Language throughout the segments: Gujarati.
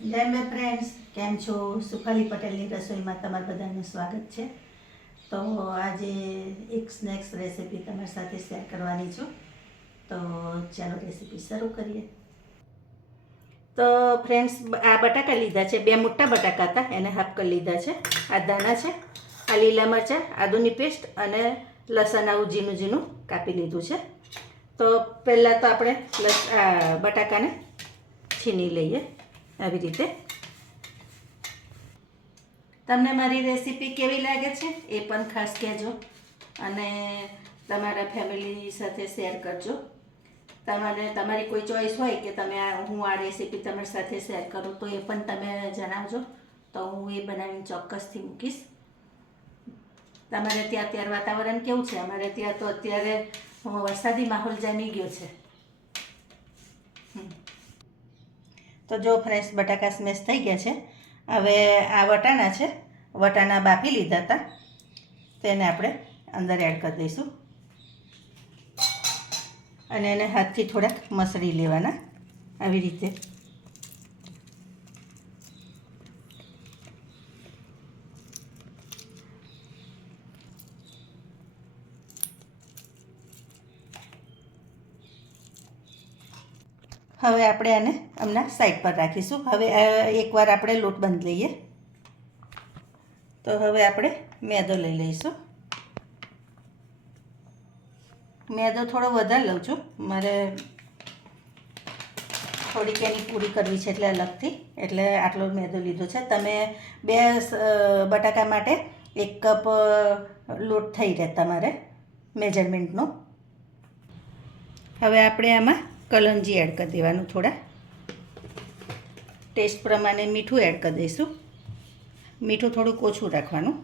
જય મે ફ્રેન્ડ્સ, કેમ છો? સુખાલી પટેલની રસોઈમાં તમારું બધાનું સ્વાગત છે. તો આજે એક સ્નેક્સ રેસીપી તમારી સાથે શેર કરવાની છું. તો ચાલો રેસીપી શરૂ કરીએ. તો ફ્રેન્ડ્સ, આ બટાકા લીધા છે. બે મોટા બટાકા હતા, એને હાફ કરી લીધા છે. આ દાણા છે, આ લીલા મરચાં, આદુની પેસ્ટ અને લસણ આવું ઝીણું ઝીણું કાપી લીધું છે. તો પહેલાં તો આપણે બટાકાને છીની લઈએ. આવી રીતે. તમને મારી રેસીપી કેવી લાગે છે એ પણ ખાસ કહેજો અને તમારા ફેમિલી સાથે શેર કરજો. તમારે, તમારી કોઈ ચોઈસ હોય કે તમે આ, હું આ રેસીપી તમારી સાથે શેર કરું તો એ પણ તમે જણાવજો. તો હું એ બનાવીને ચોક્કસથી મૂકીશ. તમારે ત્યાં અત્યારે વાતાવરણ કેવું છે? અમારે ત્યાં તો અત્યારે વરસાદી માહોલ જામી ગયો છે. તો જો ફ્રેશ બટાકા સ્મેશ થઈ ગયા છે. હવે આ વટાણા છે. વટાણા બાફી લીધા હતા. તેને આપણે અંદર એડ કરી દઈશું. અને એને હાથથી થોડાક મસળી લેવાના આવી રીતે. હવે આપણે આને હમણાં સાઈડ પર રાખીશું. હવે એકવાર આપણે લોટ બંધ લઈએ. તો હવે આપણે મેદો લઈ લઈશું. મેદો થોડો વધારે લઉં છું. મારે થોડીક એની પૂરી કરવી છે એટલે અલગથી. એટલે આટલો મેદો લીધો છે. તમે બે બટાકા માટે એક કપ લોટ થઈ રહે તમારે મેજરમેન્ટનો હવે આપણે આમાં કલંજી એડ કરી દેવાનું થોડા. ટેસ્ટ પ્રમાણે મીઠું એડ કરી દઈશું. મીઠું થોડુંક ઓછું રાખવાનું.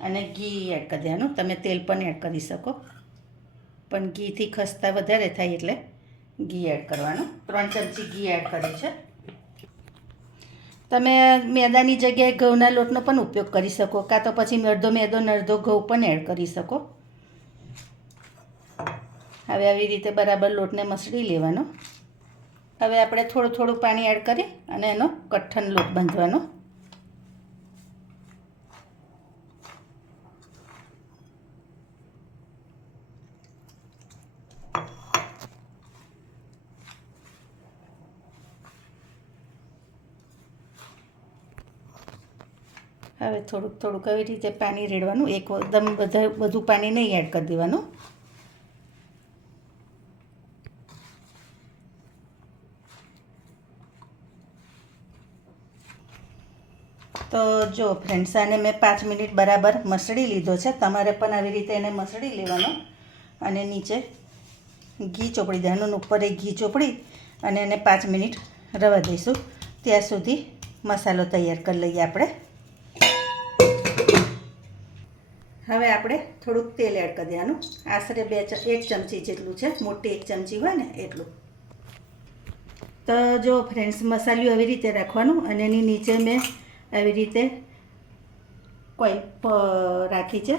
અને ઘી એડ કરી દેવાનું. તમે તેલ પણ એડ કરી શકો. પણ ઘીથી ખસ્તા વધારે થાય એટલે ઘી એડ કરવાનું. ત્રણ ચમચી ઘી એડ કર્યું છે. તમે મેદાની જગ્યાએ ઘઉંના લોટનો પણ ઉપયોગ કરી શકો. કાં તો પછી અડધો મેદો અડધો ઘઉં પણ એડ કરી શકો. હવે આવી રીતે બરાબર લોટને મસળી લેવાનો. હવે આપણે થોડું થોડું પાણી એડ કરી અને એનો કઠ્ઠન લોટ બાંધવાનો. હવે થોડુંક થોડુંક આવી રીતે પાણી રેડવાનું. એકદમ બધા, બધું પાણી નહીં એડ કરી દેવાનું. તો જો ફ્રેન્ડ્સ આને મેં પાંચ મિનિટ બરાબર મસળી લીધો છે. તમારે પણ આવી રીતે એને મસળી લેવાનો. અને નીચે ઘી ચોપડી દેવાનું ઉપર એક ઘી ચોપડી અને એને પાંચ મિનિટ રવા દઈશું. ત્યાં સુધી મસાલો તૈયાર કરી લઈએ આપણે. હવે આપણે થોડુંક તેલ એડ કરી દેવાનું. આશરે બે એક ચમચી જેટલું છે. મોટી એક ચમચી હોય ને એટલું. તો જો ફ્રેન્ડ્સ મસાલિયું આવી રીતે રાખવાનું અને એની નીચે મેં આવી રીતે કોઈ રાખી છે.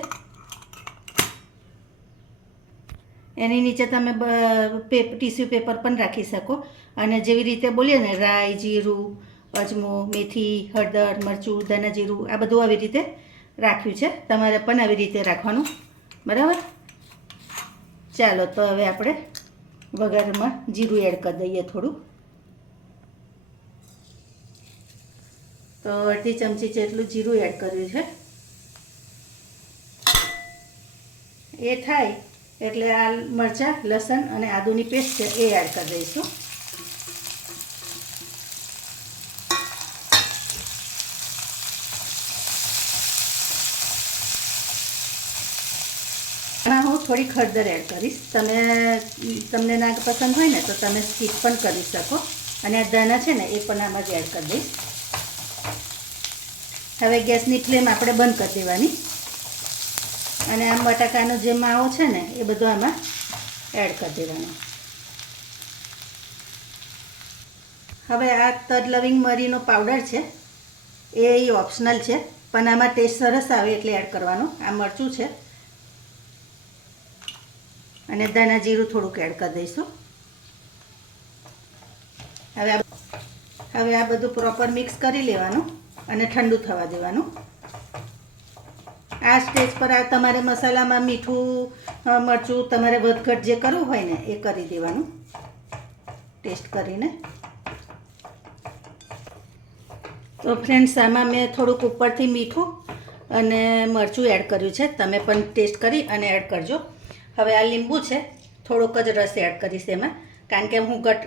એની નીચે તમે ટીસ્યુ પેપર પણ રાખી શકો. અને જેવી રીતે બોલીએ ને, રાઈ, જીરું, અજમો, મેથી, હળદર, મરચું ધના જીરું, આ બધું આવી રીતે રાખ્યું છે. તમારે પણ આવી રીતે રાખવાનું. બરાબર? ચાલો, તો હવે આપણે વઘારમાં જીરું એડ કરી દઈએ થોડું. તો અડધી ચમચી જેટલું જીરું એડ કર્યું છે. એ થાય એટલે આ મરચાં, લસણ અને આદુની પેસ્ટ છે એ એડ કરી દઈશું. હું થોડી ખરદર એડ કરીશ. તમે, તમને ના પસંદ હોય ને તો તમે સ્કીપ પણ કરી શકો. અને આ દાણા છે ને, એ પણ આમાં જ એડ કરી દઈશ. હવે ગેસની ફ્લેમ આપણે બંધ કરી દેવાની. અને આમ બટાકાનો જે માવો છે ને, એ બધો આમાં એડ કરી દેવાનો. હવે આ તદ લવિંગ મરીનો પાવડર છે, એ ઓપ્શનલ છે, પણ આમાં ટેસ્ટ સરસ આવે એટલે એડ કરવાનો. આ મરચું છે. અને ધાણા જીરું થોડુંક એડ કરી દઈશું. હવે આ હવે આ બધું પ્રોપર મિક્સ કરી લેવાનું. અને ઠંડુ થવા દેવાનું. આ સ્ટેજ પર આ તમારે મસાલામાં મીઠું મરચું, તમારે વધઘટ જે કરવું હોય ને, એ કરી દેવાનું. ટેસ્ટ કરીને. તો ફ્રેન્ડ્સ, આમાં મેં થોડુંક ઉપરથી મીઠું અને મરચું એડ કર્યું છે. તમે પણ ટેસ્ટ કરી અને એડ કરજો. હવે આ લીંબુ છે. થોડોક જ રસ એડ કરીશ એમાં. કારણ કે હું ગટ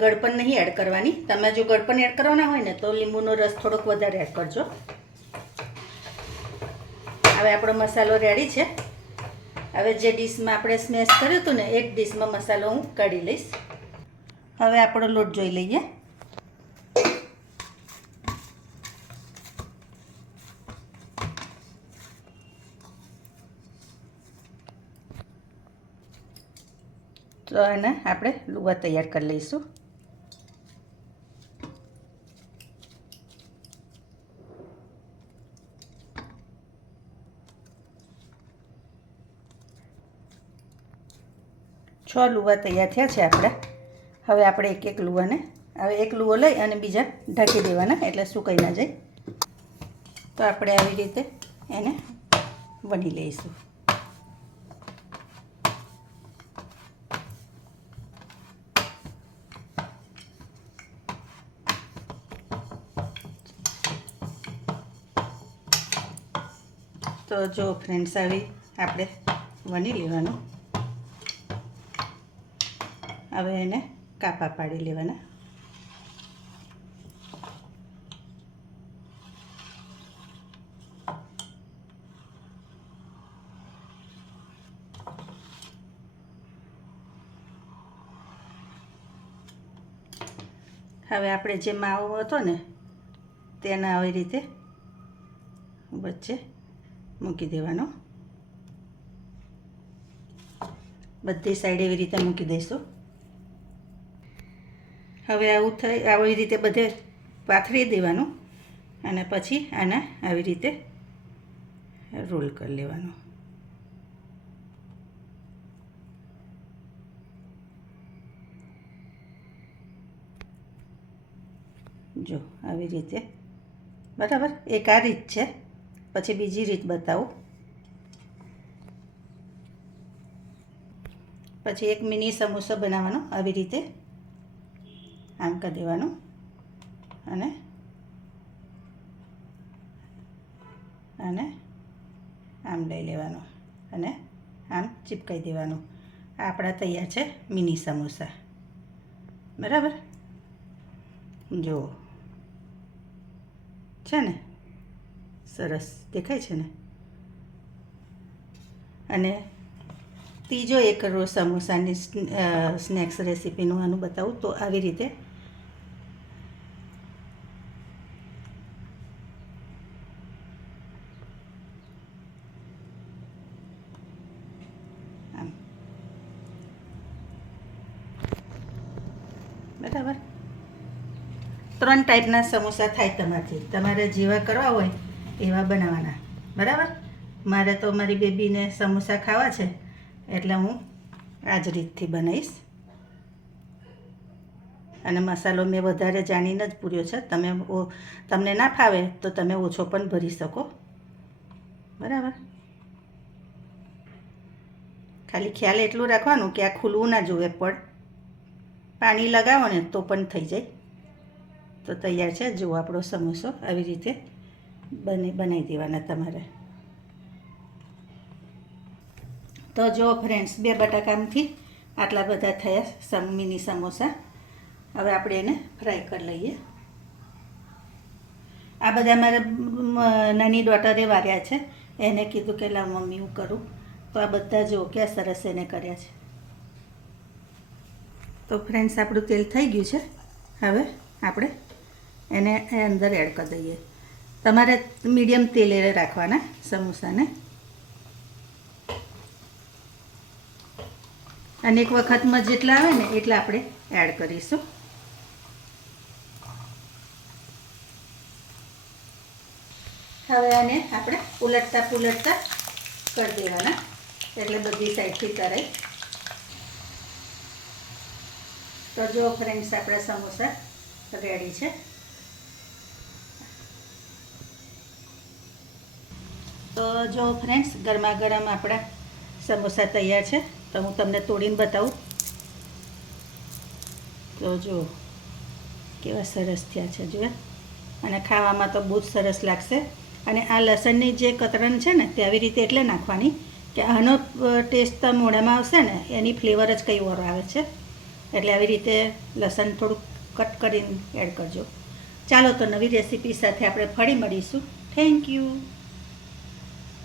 ગળપણ નહીં એડ કરવાની. તમે જો ગળપણ એડ કરવાના હોય ને, તો લીંબુનો રસ થોડોક વધારે એડ કરજો. હવે આપણો મસાલો રેડી છે. હવે જે ડીશમાં આપણે સ્મેશ કર્યું હતું ને, એ જ ડીશમાં મસાલો હું કાઢી લઈશ. હવે આપણો લોટ જોઈ લઈએ. તો એને આપણે લુવા તૈયાર કરી લઈશું. છ લુવા તૈયાર થયા છે આપણા. હવે આપણે એક એક લુવાને, હવે એક લુવો લઈ અને બીજા ઢાંકી દેવાના, એટલે સુકાઈ ના જાય. તો આપણે આવી રીતે એને વણી લઈશું. તો જો ફ્રેન્ડ્સ, આવી આપણે વણી લેવાનું. હવે એને કાપા પાડી લેવાના. હવે આપણે જે માવો હતો ને, તેના આવી રીતે વચ્ચે મૂકી દેવાનો. બધી સાઈડ એવી રીતે મૂકી દઈશું. હવે આવું થઈ, આવી રીતે બધે પાથરી દેવાનું અને પછી આને આવી રીતે રોલ કરી લેવાનો. જો, આવી રીતે. બરાબર? એક આ રીત છે. પછી બીજી રીત બતાવું. પછી એક મિની સમોસો બનાવવાનો, આવી રીતે આમ કરી દેવાનું. અને અને આમ લઈ લેવાનું અને આમ ચીપકાઈ દેવાનું. આપણા તૈયાર છે મિની સમોસા. બરાબર? જુઓ. છે ને? સરસ. દેખાય છે ને? અને ત્રીજો એક રો સમોસાની સ્નેક્સ રેસીપીનું આનું બતાવું તો આવી રીતે. બરાબર? ત્રણ ટાઈપના સમોસા થાય તમારથી. તમારે જેવા કરવા હોય એવા બનાવવાના બરાબર? મારે તો મારી બેબીને સમોસા ખાવા છે, એટલે હું આ જ રીતથી બનાવીશ. અને મસાલો મેં વધારે જાણીને જ પૂર્યો છે. તમે તમને ના ફાવે તો તમે ઓછો પણ ભરી શકો. બરાબર? ખાલી ખ્યાલ એટલું રાખવાનું કે આ ખુલવું ના જોવે, પણ પાણી લગાવો ને તો પણ થઈ જાય. તો તૈયાર છે. જુઓ આપણો સમોસો આવી રીતે બની, બનાવી દેવાના તમારે. તો જો ફ્રેન્ડ્સ બે બટાકામાંથી આટલા બધા થયા સમ મિની સમોસા. હવે આપણે એને ફ્રાય કરી લઈએ. આ બધા મારા નાની ડોટરે વાર્યા છે. એને કીધું કે લાવ મમ્મી, હું કરું. તો આ બધા જો ક્યાં સરસ એને કર્યા છે. તો ફ્રેન્ડ્સ આપણું તેલ થઈ ગયું છે. હવે આપણે એને અંદર એડ કરી દઈએ. તમારે મીડિયમ તેલે રાખવાના સમોસાને. અને એક વખતમાં જેટલા આવે ને એટલા આપણે એડ કરીશું. હવે આને આપણે ઉલટતા પુલટતા કરી દેવાના. એટલે બધી સાઈડથી તરાય. તો જો ફ્રેન્ડ્સ આપણા સમોસા રેડી છે. તો જો ફ્રેન્ડ્સ ગરમા ગરમ આપણા સમોસા તૈયાર છે, તો હું તમને તોડીને બતાવું. તો જો, કેવા સરસ થયા છે જો અને ખાવામાં તો બહુ જ સરસ લાગશે. અને આ લસણની જે કતરણ છે ને, તે આવી રીતે એટલે નાખવાની કે આનો ટેસ્ટ તો મોઢામાં આવશે ને, એની ફ્લેવર જ કંઈ ઓર આવે છે. એટલે આવી રીતે લસણ થોડુંક કટ કરીને એડ કરજો. ચાલો તો નવી રેસીપી સાથે આપણે ફરી મળીશું. Thank you